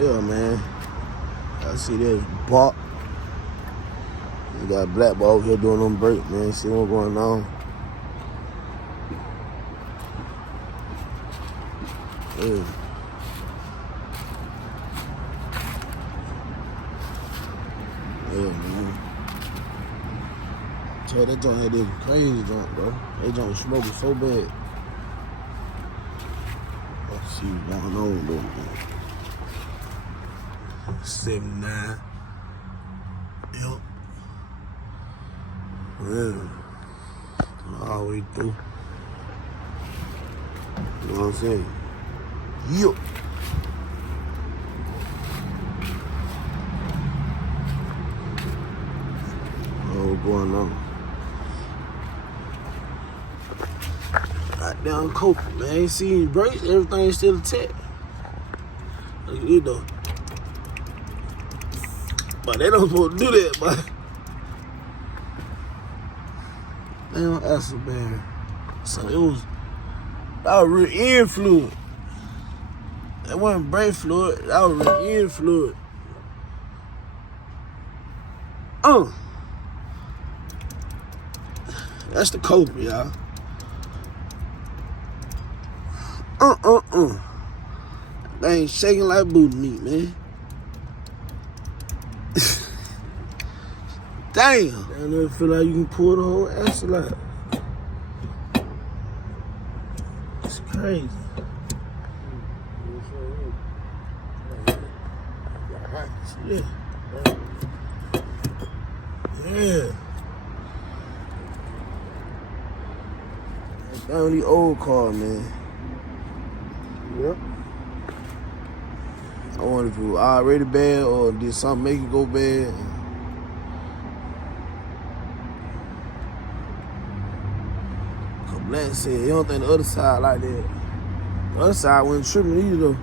Yeah, man. I see this Bop. You got a black ball over here doing them break, man. See what's going on. Yeah. Yeah, man. So that joint had this crazy joint, bro. That joint was smoking so bad. Let's see what's going on, though, man. 79. Yep. Yeah. All the way through. You know what I'm saying? Yep. What's going on? Goddamn culprit, man. Ain't seen brakes, everything's still intact. Look at this though. But they don't supposed to do that, but they don't ask a bear. So that was real end fluid. That wasn't brake fluid, that was real end fluid. That's the culprit, y'all. They ain't shaking like booty meat, man. Damn. I never feel like you can pull the whole axle out. It's crazy. Yeah. Yeah. Down the old car, man. Yep. I wonder if it was already bad or did something make it go bad. Cause Black said he don't think the other side like that. The other side wasn't tripping either though.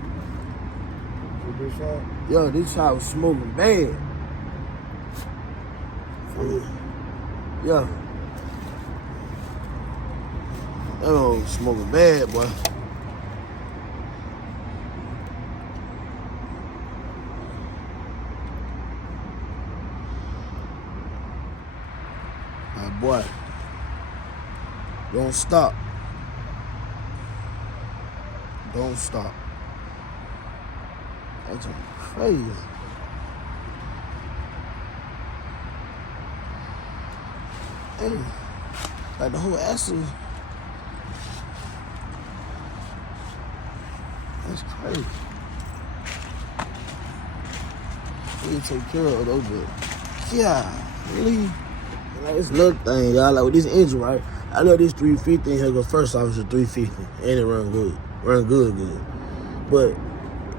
This side? Yeah, this side was smoking bad. Yeah. That was smoking bad, boy. My boy. Don't stop. Don't stop. That's crazy. Hey, like the whole axle. That's crazy. We can take care of those, but yeah, really. Like, it's another thing, y'all. Like with this engine, right? I know this 350 in here go first off, it's a 350, and it run good. Run good. But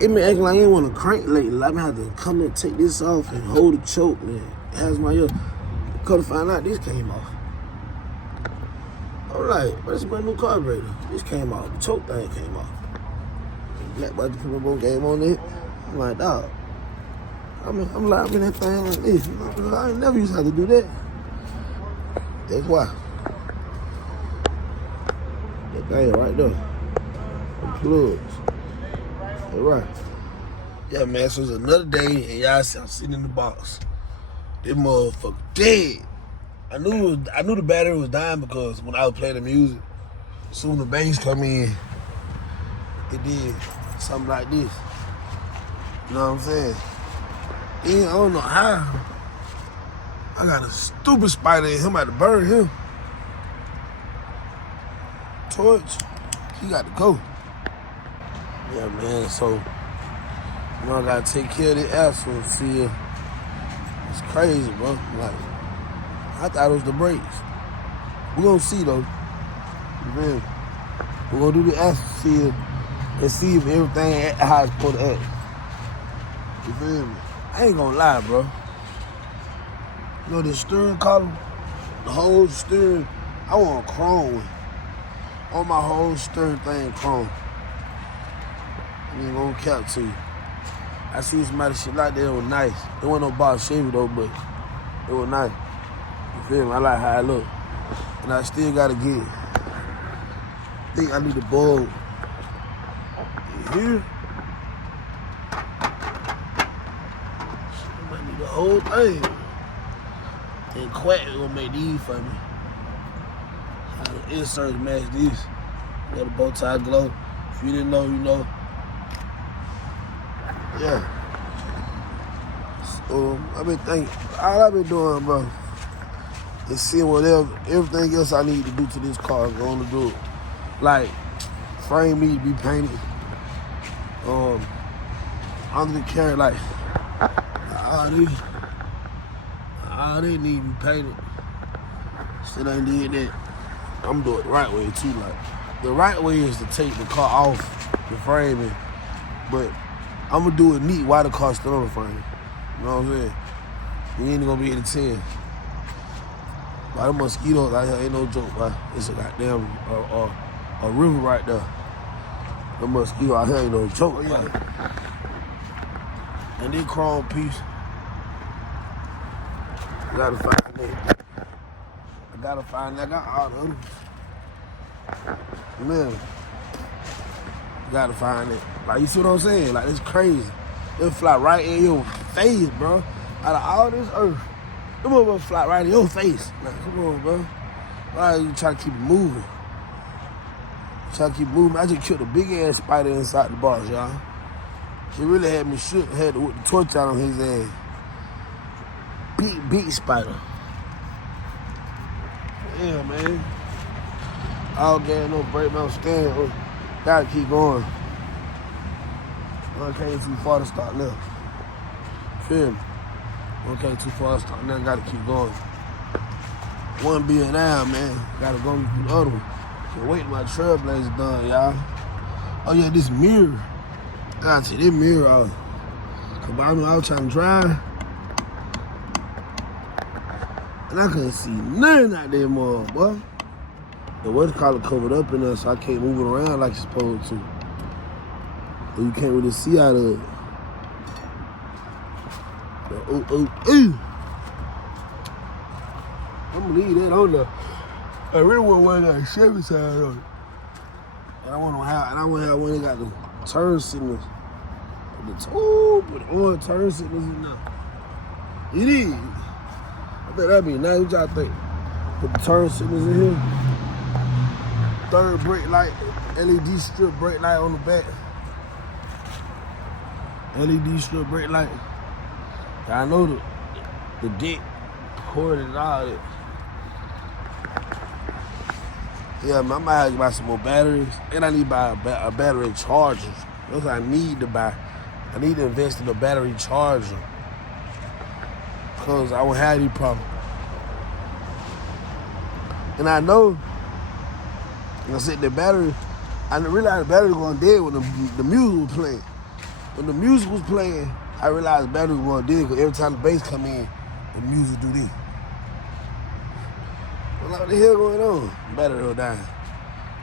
it been acting like I ain't want to crank lately. Like, I have to come and take this off and hold the choke, man. It has my ear. Come to find out, this came off. I'm like, but it's my new carburetor. This came off. The choke thing came off. Black body put my boat game on it. I'm like, dog. I'm in that thing like this. I ain't never used to have to do that. That's why. That thing right there. The plugs. That's right. Yeah, man, so it's another day, and y'all see I'm sitting in the box. This motherfucker dead. I knew the battery was dying because when I was playing the music, soon the bass come in, it did something like this. You know what I'm saying? And I don't know how. I got a stupid spider in him. I'm about to burn him. Torch, he got to go. Yeah, man, so, you know, I gotta take care of the asphalt seal. It's crazy, bro. Like, I thought it was the brakes. We're gonna see, though. You feel me? We're gonna do the asphalt seal and see if everything at how it's supposed to act. You feel me? I ain't gonna lie, bro. You know this steering column? The whole steering, I want chrome one. On my whole steering thing, chrome. I ain't gonna cap to you. I see somebody shit like that, it was nice. It wasn't no Box Chevy though, but it was nice. You feel me? I like how it look. And I still gotta get it. I think I need a bulb here. The whole thing. And Quack gonna make these for me. How the inserts match these. Got a bow tie glow. If you didn't know, you know. Yeah. So I've been thinking, all I've been doing, bro, is seeing everything else I need to do to this car. I'm gonna do it. Like, frame need to be painted. Under the carrot, like, all they need to be painted. Still ain't did that. I'm doing it the right way too. Like, the right way is to take the car off the framing, but I'm gonna do it neat while the car's still on the frame. You know what I'm saying? You ain't gonna be able to tell. But the mosquitoes out here ain't no joke, bro. It's a goddamn a river right there. The mosquito out here ain't no joke, bro. And then chrome piece. I gotta find that. I got all the others. Man. Gotta find it. Like, you see what I'm saying? Like, it's crazy. It'll fly right in your face, bro. Out of all this earth, them motherfuckers fly right in your face. Like, come on, bro. Why are you trying to keep it moving? I just killed a big ass spider inside the box, y'all. He really had me shook, had to whip the torch out on his ass. Big spider. Yeah, man. All gas, no brake, no stand. Gotta keep going. I came too far to start now. Feel me? I came too far to start now. Gotta keep going. One being down, man. Gotta go through the other one. Can't wait till my trailblazer done, y'all. Oh yeah, this mirror. I gotta take this mirror off. Cause I knew I was trying to drive. And I couldn't see nothing out there more, boy. The weather collar covered up in there, so I can't move it around like you're supposed to. And you can't really see out of it. Ooh. I'm gonna leave that on there. I really want one that got a Chevy side on it. And I want to have one that got the turn signals. Put the oil turn signals in there. It is. I think that'd be nice. What y'all think? Put the turn signals in here. Third brake light, LED strip brake light on the back. LED strip brake light. I know the deck poured and all that. Yeah, man, I might have to buy some more batteries. And I need to buy a battery charger. That's what I need to buy. I need to invest in a battery charger. Because I won't have any problem. And I know, like I said, the battery, I didn't realize the battery was going dead when the music was playing. When the music was playing, I realized the battery was going dead because every time the bass come in, the music do this. I'm like, what the hell going on? The battery was dying.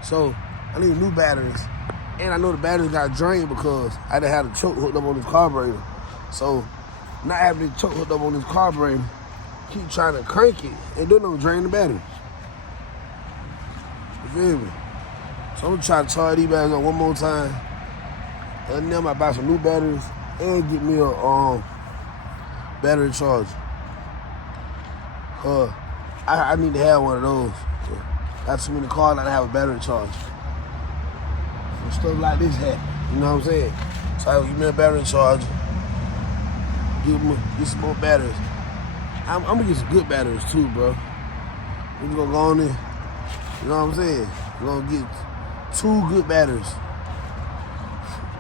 So I need new batteries. And I know the batteries got drained because I didn't have the choke hooked up on this carburetor. So not having the choke hooked up on this carburetor, keep trying to crank it and don't drain the batteries. You feel me? So I'm gonna try to charge these batteries up one more time. And then I might buy some new batteries and get me a battery charger. I need to have one of those. Got too many cars that have a battery charger. So stuff like this happen. You know what I'm saying? So I give me a battery charger. Get some more batteries. I'm gonna get some good batteries too, bro. We're gonna go on there. You know what I'm saying? We're gonna get 2 good batteries.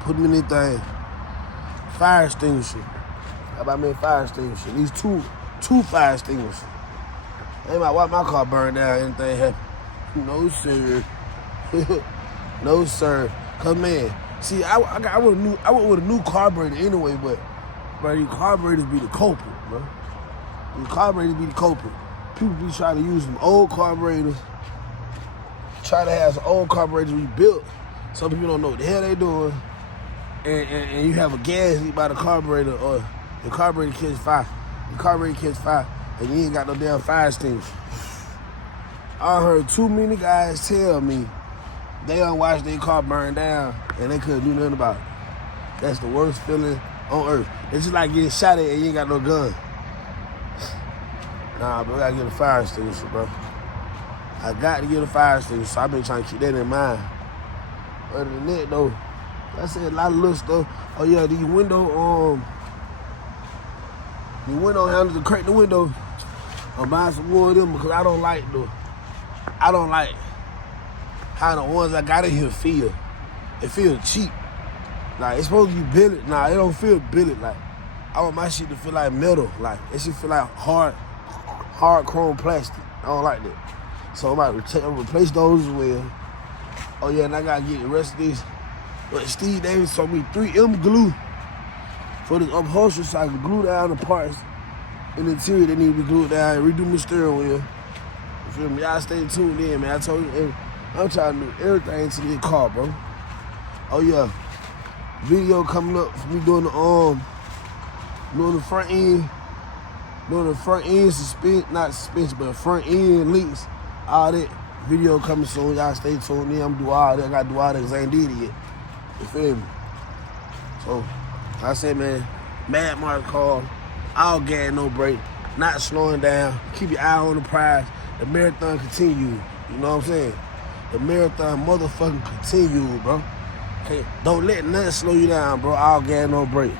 Put them in anything. Fire extinguisher. How about me a fire extinguisher? These two fire extinguishers. They might watch my car burn down, anything happen. No, sir. No, sir. Cause man, see, I went with a new carburetor anyway, but these carburetors be the culprit, bro. These carburetors be the culprit. People be trying to use some old carburetors. Try to have some old carburetors rebuilt. Some people don't know what the hell they doing. And you have a gas leak by the carburetor, or the carburetor catch fire. The carburetor catch fire, and you ain't got no damn fire extinguisher. I heard too many guys tell me they done watched their car burn down and they couldn't do nothing about it. That's the worst feeling on earth. It's just like getting shot at and you ain't got no gun. Nah, bro, I gotta get a fire extinguisher, bro. I got to get a fire extinguisher, so I've been trying to keep that in mind. Other than that, though, I said a lot of little stuff. Oh yeah, these window handles to crack the window. I'm buying some more of them because I don't like how the ones I got in here feel. It feels cheap. Like, it's supposed to be billet. Nah, it don't feel billet. Like, I want my shit to feel like metal. Like, it should feel like hard chrome plastic. I don't like that. So I'm about to replace those as well. Oh yeah, and I gotta get the rest of this. But Steve Davis told me 3M glue for this upholstery so I can glue down the parts in the interior that need to be glued down and redo my steering wheel. You feel me? Y'all stay tuned in, man. I told you, I'm trying to do everything to this car, bro. Oh yeah, video coming up for me doing the front end not suspension, but front end links, all that. Video coming soon. Y'all stay tuned in. I'm gonna do all that. I gotta do all that because I ain't did it yet. You feel me? So, like I said, man, MaddMarkscars, all gas, no brake, not slowing down. Keep your eye on the prize. The marathon continue. You know what I'm saying? The marathon motherfucking continue, bro. Okay, don't let nothing slow you down, bro. All gas, no brake.